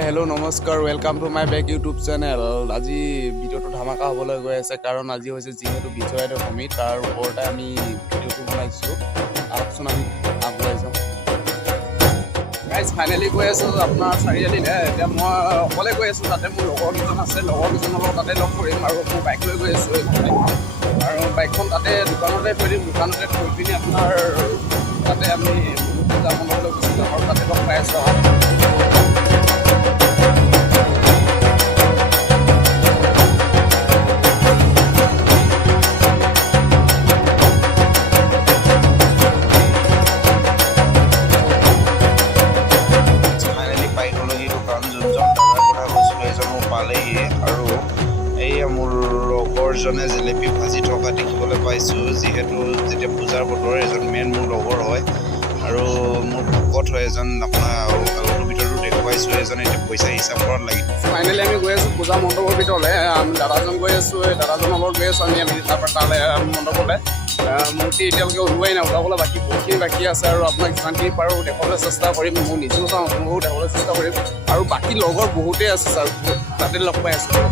High hello' নমস্কাৰ welcome to my back YouTube channel. আজি ভিডিঅ'টো ধামাকা হ'বলৈ গৈ আছে কাৰণ আজি হৈছে যিহেতু বিজয়া দশমী, তাৰ ওপৰতে আমি ভিডিঅ'টো বনাইছোঁ। আহকচোন আমি আগুৱাই যাওঁ। গাইজ ফাইনেলি গৈ আছোঁ আপোনাৰ চাৰিআলিলৈ। এতিয়া মই অকলে গৈ আছোঁ, তাতে মোৰ লগৰ কেইজন আছে, লগৰ কেইজনৰ লগত তাতে লগ কৰিম আৰু মোৰ বাইক লৈ গৈ আছোঁ আৰু বাইকখন তাতে দোকানতে থৈ দিম। দোকানতে থৈ পিনি আপোনাৰ তাতে আমি পূজা মণ্ডপলৈ গুচি যাম আৰু তাতে লগ পাই আছোঁ। আৰু এইয়া মোৰ লগৰজনে জেলেপি ভাজি থকা দেখিবলৈ পাইছোঁ। যিহেতু যেতিয়া পূজাৰ বতৰ, এজন মেইন মোৰ লগৰ হয় আৰু মোৰ ভকত হয় এজন। আপোনাৰ আগৰ ভিতৰতো দেখুৱাইছোঁ, এজন এতিয়া পইচা হিচাপ কৰাত লাগি। ফাইনেলি আমি গৈ আছোঁ পূজা মণ্ডপৰ ভিতৰলৈ। আমি দাদাজন গৈ আছোঁ, এই দাদাজনৰ লগত গৈ আছোঁ আমি তাৰপৰা তালৈ মণ্ডপলৈ। মূৰ্তি এতিয়ালৈকে ওলোৱাই নাই, ওলাবলৈ বহুতখিনি বাকী আছে আৰু আপোনাক যিমানখিনি পাৰোঁ দেখাবলৈ চেষ্টা কৰিম। মোৰ নিজেও চাওঁ, আপোনালোকেও দেখাবলৈ চেষ্টা কৰিম আৰু বাকী লগৰ বহুতেই আছে ছাৰ, তাতে লগ পাই আছোঁ।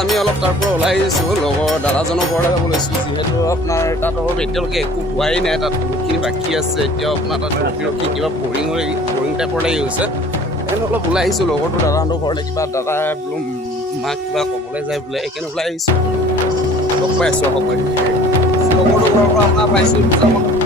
আমি অলপ তাৰ পৰা ওলাই আহিছোঁ, লগৰ দাদাজনৰ ঘৰলৈ যাব লৈছোঁ। যিহেতু আপোনাৰ তাত অলপ এতিয়ালৈকে একো হোৱাই নাই, তাত বহুতখিনি বাকী আছে। এতিয়াও আপোনাৰ তাত ৰখি কিবা বৰিং টাইপৰ লাগি গৈছে। সেইকাৰণে অলপ ওলাই আহিছোঁ লগৰটো দাদাহঁতৰ ঘৰলৈ। কিবা দাদাই বোলো মাক কিবা ক'বলৈ যায় বোলে, সেইকাৰণে ওলাই আহিছোঁ। লগ পাই আছোঁ সকলোৱে। লগৰটোৰ ঘৰৰ পৰা আপোনাৰ পাইছোঁ পূজা মণ্ডপ।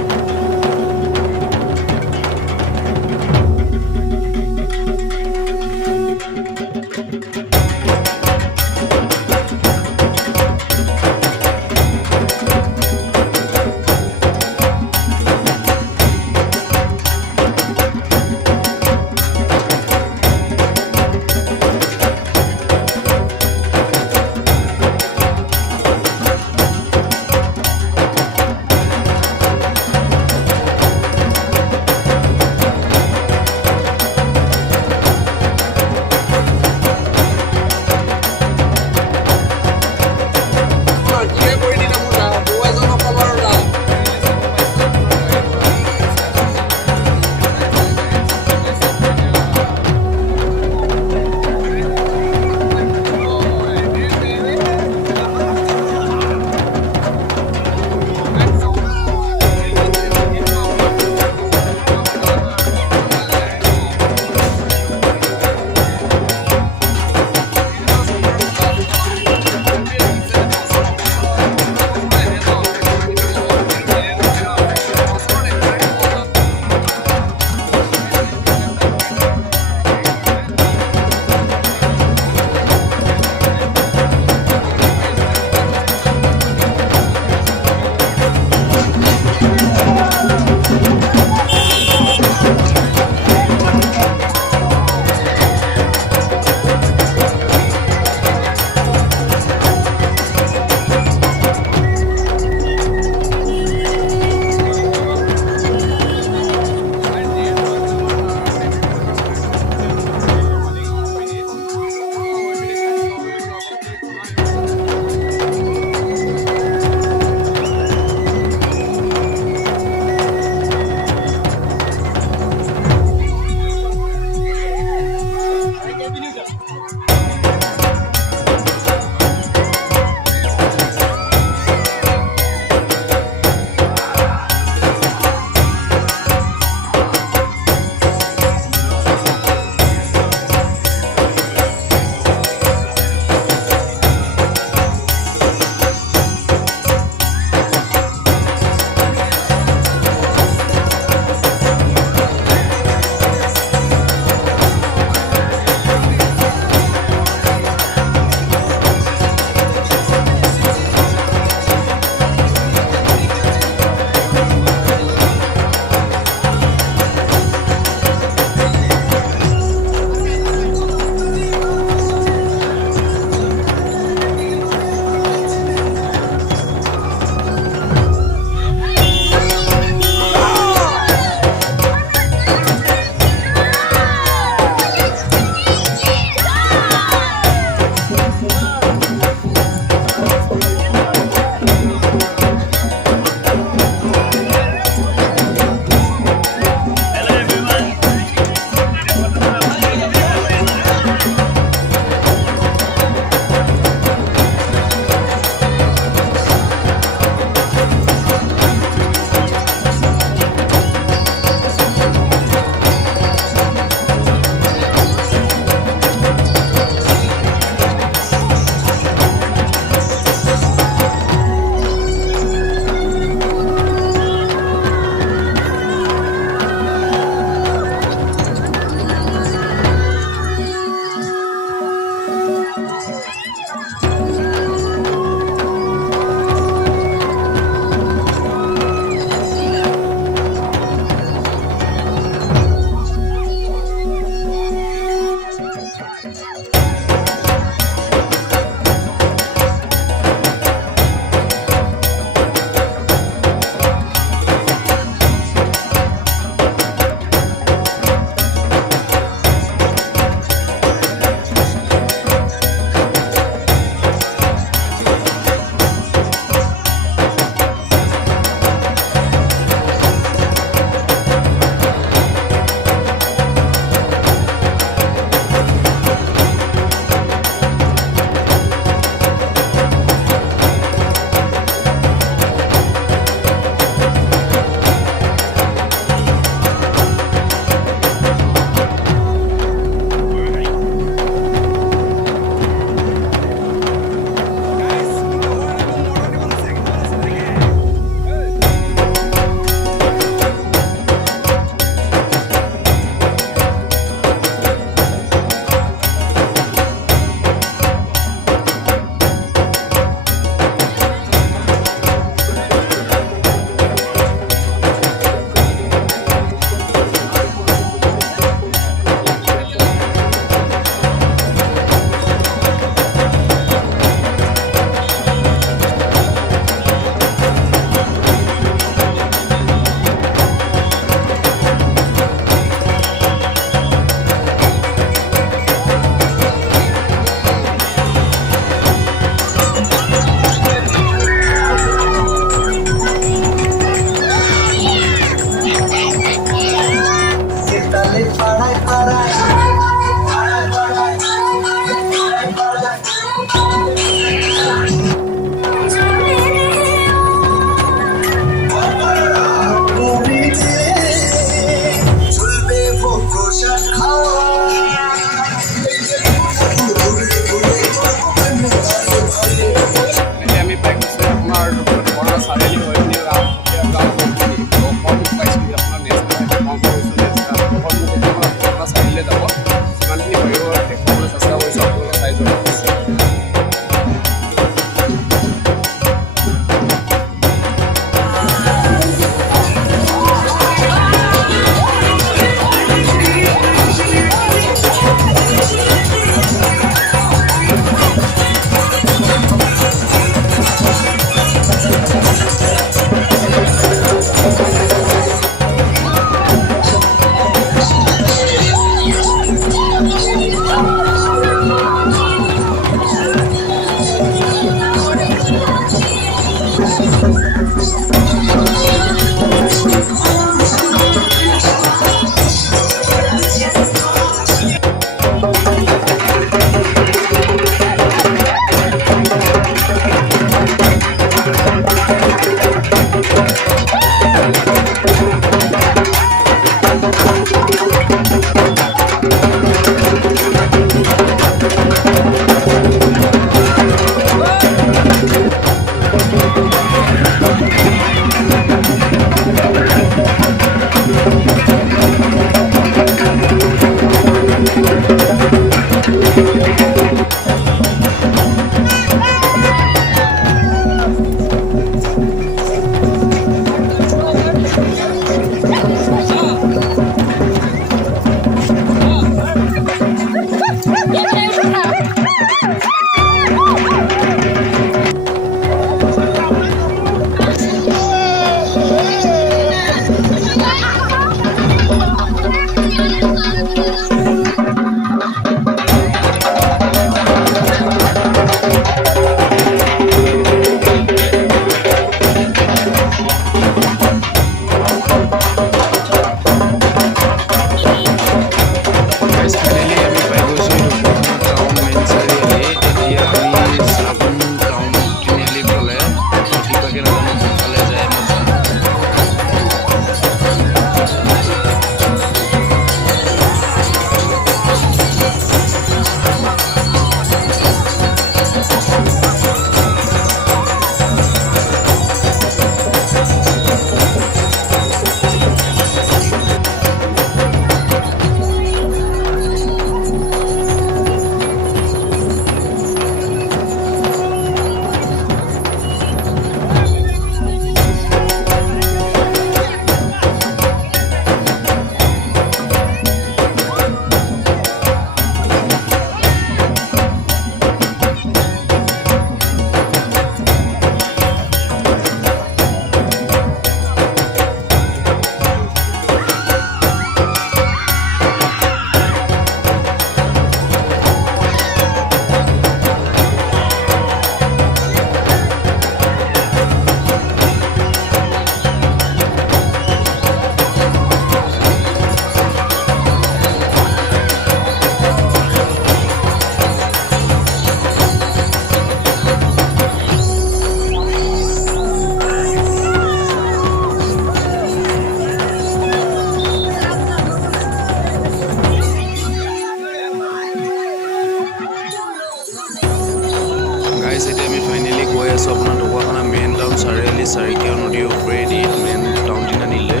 আছোঁ আপোনাৰ ঢকুৱাখানা মেইন টাউন চাৰিআলি চাৰিকিয়া নদীৰ ওপৰেদি মেইন টাউন তিনিআলিলৈ।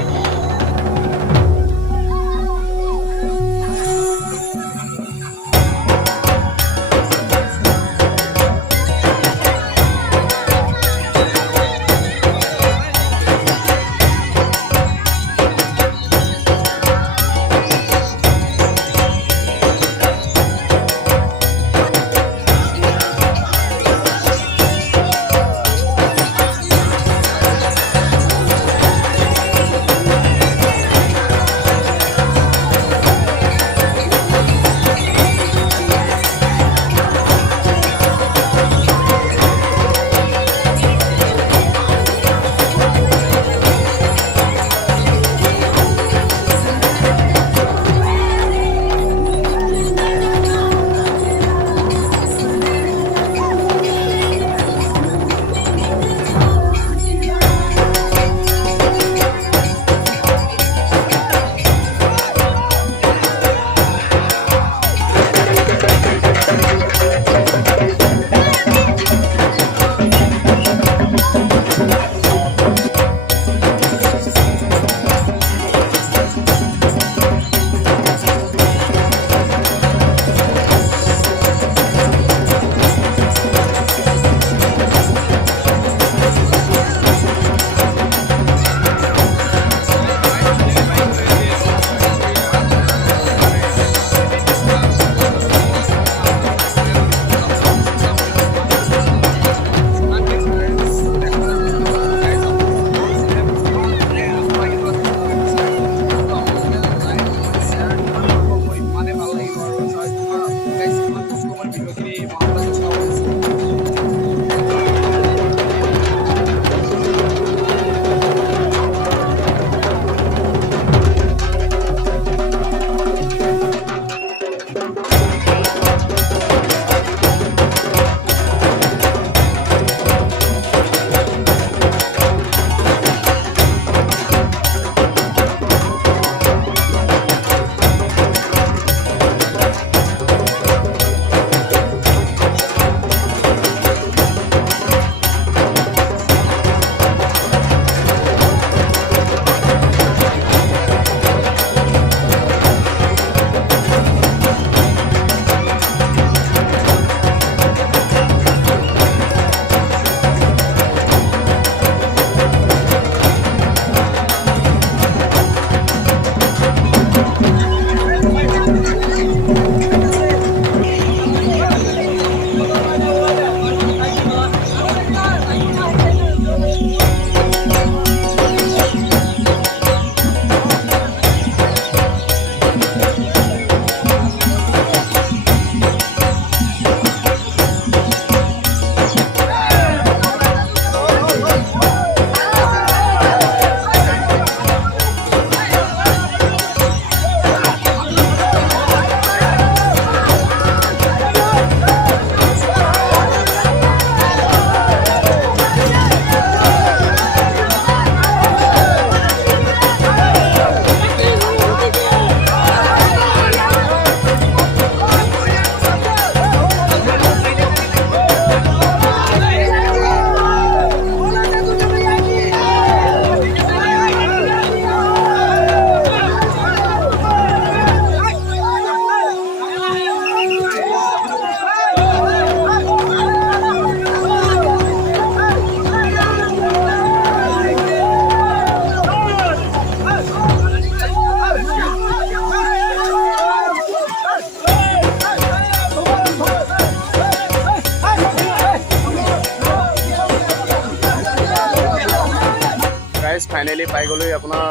ফাইনেলি পাই গ'লো আপোনাৰ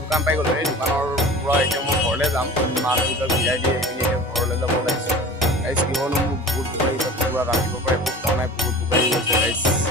দোকান পাই গ'লো। এই দোকানৰ পৰা এতিয়া মই ঘৰলৈ যাম। মা দেউতাক বিদায় দি এইখিনি এতিয়া ঘৰলৈ যাব লাগিছে। গাইছ কিহৰনো মোৰ বহুত ভোক লাগিছে, পুৰা ৰাতিপুৱাৰ পৰা একো খোৱা নাই, বহুত ভোক লাগি গৈছে গাইছ।